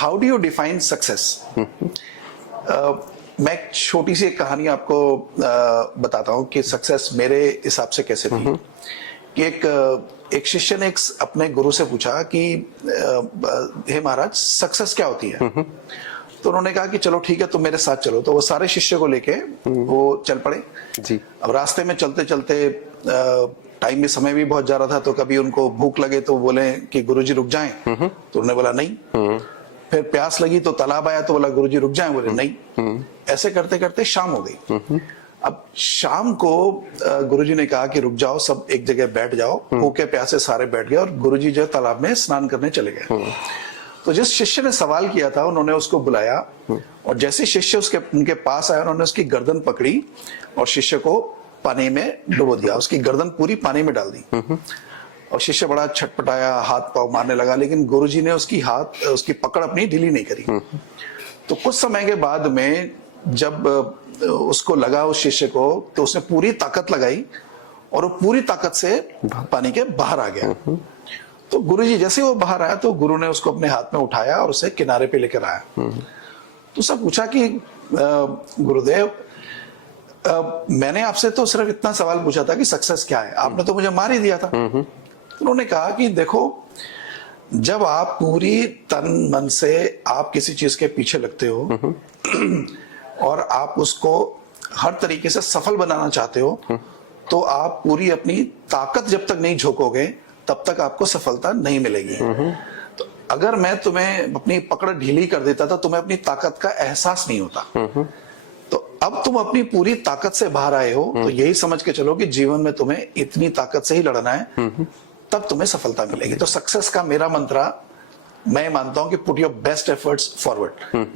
How do you define success? मैं एक छोटी सी एक कहानी आपको बताता हूँ कि सक्सेस मेरे हिसाब से कैसे थी। कि एक शिष्य ने अपने गुरु से पूछा कि हे महाराज, सक्सेस क्या होती है? तो उन्होंने कहा कि चलो ठीक है, तुम मेरे साथ चलो। तो वो सारे शिष्य को लेके वो चल पड़े जी। अब रास्ते में चलते चलते टाइम में समय भी बहुत जा रहा था, तो कभी उनको भूख लगे तो बोले कि गुरुजी रुक जाएं, तो उन्होंने बोला नहीं। फिर प्यास लगी तो तालाब आया तो बोला गुरुजी रुक जाएं, बोले नहीं। ऐसे करते करते शाम हो गई। अब शाम को गुरुजी ने कहा कि रुक जाओ, सब एक जगह बैठ जाओ। भूखे प्यासे सारे बैठ गए और गुरुजी जो तालाब में स्नान करने चले गए। तो जिस शिष्य ने सवाल किया था उन्होंने उसको बुलाया और जैसे शिष्य उनके पास आया, उन्होंने उसकी गर्दन पकड़ी और शिष्य को पानी में डुबो दिया। उसकी गर्दन पूरी पानी में डाल दी और शिष्य बड़ा छटपटाया, हाथ पांव मारने लगा, लेकिन गुरुजी ने उसकी पकड़ अपनी ढीली नहीं करी। तो कुछ समय के बाद में जब उसको लगा उस शिष्य को, तो उसने पूरी ताकत लगाई और वो पूरी ताकत से पानी के बाहर आ गया। तो गुरुजी जैसे वो बाहर आया तो गुरु ने उसको अपने हाथ में उठाया और उसे किनारे पे लेकर आया। तो उसने पूछा कि गुरुदेव, मैंने आपसे तो सिर्फ इतना सवाल पूछा था कि सक्सेस क्या है, आपने तो मुझे मार ही दिया था। तो उन्होंने कहा कि देखो, जब आप पूरी तन मन से आप किसी चीज के पीछे लगते हो और आप उसको हर तरीके से सफल बनाना चाहते हो, तो आप पूरी अपनी ताकत जब तक नहीं झोंकोगे तब तक आपको सफलता नहीं मिलेगी। तो अगर मैं तुम्हें अपनी पकड़ ढीली कर देता था, तुम्हें अपनी ताकत का एहसास नहीं होता। तो अब तुम अपनी पूरी ताकत से बाहर आए हो, तो यही समझ के चलो कि जीवन में तुम्हें इतनी ताकत से ही लड़ना है, तब तुम्हें सफलता मिलेगी। तो सक्सेस का मेरा मंत्र, मैं मानता हूं कि put your best efforts forward.